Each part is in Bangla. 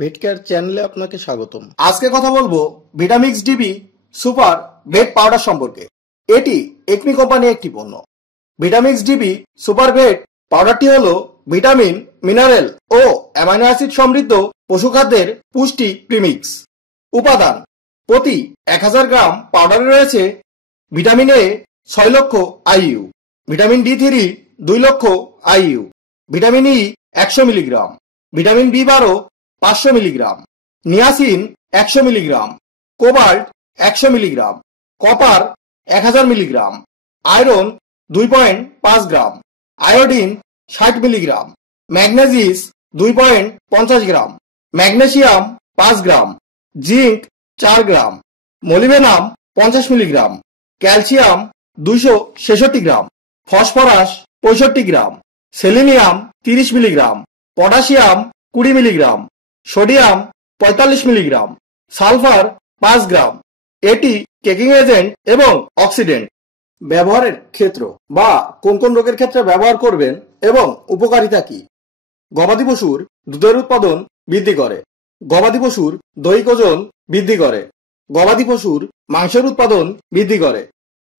ভেটকেয়ার চ্যানেলে আপনাকে স্বাগতম। আজকে কথা বলবো Vitamix DB super vet powder সম্পর্কে। এটি একমি কোম্পানির একটি পণ্য। ভিটামিক্স ডিবি সুপার ভেট পাউডারটি হলো ভিটামিন, মিনারেল ও অ্যামাইনো অ্যাসিড সমৃদ্ধ পশুখাদ্যের পুষ্টি প্রিমিক্স। উপাদান: প্রতি 1000 গ্রাম পাউডারে রয়েছে ভিটামিন এ 6 লক্ষ IU, vitamin D three 2 lakh IU, vitamin E 100 milligram, vitamin বি12 500 milligram, niacin 100 milligram, cobalt 100 milligram, copper 1000 milligram, iron 2.5 gram, iodine 60 milligram, ম্যাগনেসিস 2.50 gram, magnesium 5 gram, zinc 4 gram, molybdenum 50 milligram, calcium 266 gram, phosphorus 65 gram, selenium 30 milligram, potassium 20 milligram, sodium 45 milligram, sulphur 5 gram. এটি কেকিং এজেন্ট এবং অক্সিডেন্ট। ব্যবহারের ক্ষেত্র বা কোন কোন রোগের ক্ষেত্রে ব্যবহার করবেন এবং উপকারিতা কি? গবাদি পশুর দুধের উৎপাদন বৃদ্ধি করে, গবাদি পশুর দৈহিক ওজন বৃদ্ধি করে, গবাদি পশুর মাংসের উৎপাদন বৃদ্ধি করে,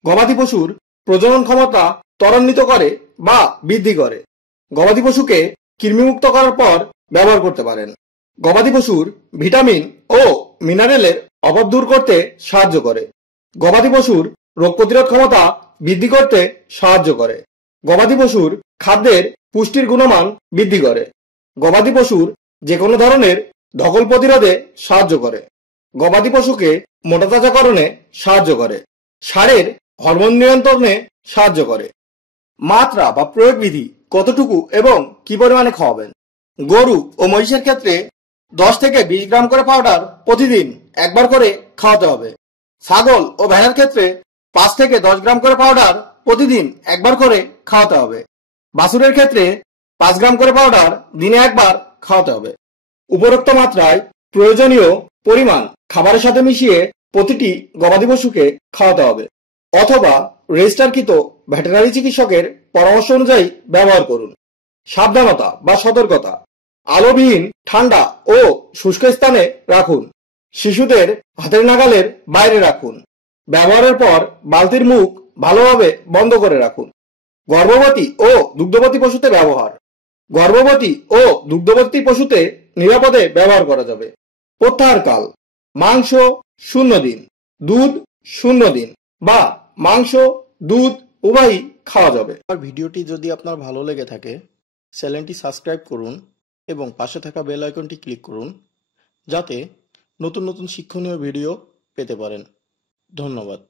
গবাদি পশুর প্রজনন ক্ষমতা ত্বরান্বিত করে বা বৃদ্ধি করে। গবাদি পশুকে কৃমিমুক্ত করার পর ব্যবহার করতে পারেন। গবাদি পশুর ভিটামিন ও মিনারেলের অভাব দূর করতে সাহায্য করে। গবাদি পশুর রোগ প্রতিরোধ ক্ষমতা বৃদ্ধি করতে সাহায্য করে। গবাদি পশুর খাদ্যের পুষ্টির গুণমান বৃদ্ধি করে। গবাদি পশুর যে কোনো ধরনের ধকল প্রতিরোধে সাহায্য করে। গবাদি পশুকে মোটাতাজাকরণে সাহায্য করে। ষাঁড়ের হরমোন নিয়ন্ত্রণে সাহায্য করে। মাত্রা বা প্রয়োগ বিধি: কতটুকু এবং কি পরিমাণে খাওয়াবেন? গরু ও মহিষের ক্ষেত্রে 10 থেকে 20 গ্রাম করে পাউডার প্রতিদিন একবার করে খাওয়াতে হবে। ছাগল ও ভেড়ার ক্ষেত্রে 5 থেকে 10 গ্রাম করে পাউডার প্রতিদিন একবার করে খাওয়াতে হবে। বাছুরের ক্ষেত্রে 5 গ্রাম করে পাউডার দিনে একবার খাওয়াতে হবে। উপরোক্ত মাত্রায় প্রয়োজনীয় পরিমাণ খাবারের সাথে মিশিয়ে প্রতিটি গবাদি পশুকে খাওয়াতে হবে, অথবা রেজিস্টারকৃত ভেটেরিনারি চিকিৎসকের পরামর্শ অনুযায়ী ব্যবহার করুন। সাবধানতা বা সতর্কতা: আলোবিহীন, ঠান্ডা ও শুষ্ক স্থানে রাখুন। শিশুদের হাতের নাগালের বাইরে রাখুন। ব্যবহারের পর বালতির মুখ ভালোভাবে বন্ধ করে রাখুন। গর্ভবতী ও দুগ্ধবতী পশুতে ব্যবহার: গর্ভবতী ও দুগ্ধবতী পশুতে নিরাপদে ব্যবহার করা যাবে। প্রত্যাহারকাল: মাংস 0 দিন, দুধ 0 দিন বা মাংস, দুধ উভয়ই খাওয়া যাবে। আর ভিডিওটি যদি আপনার ভালো লেগে থাকে, চ্যানেলটি সাবস্ক্রাইব করুন এবং পাশে থাকা বেল আইকনটি ক্লিক করুন, যাতে নতুন নতুন শিক্ষণীয় ভিডিও পেতে পারেন। ধন্যবাদ।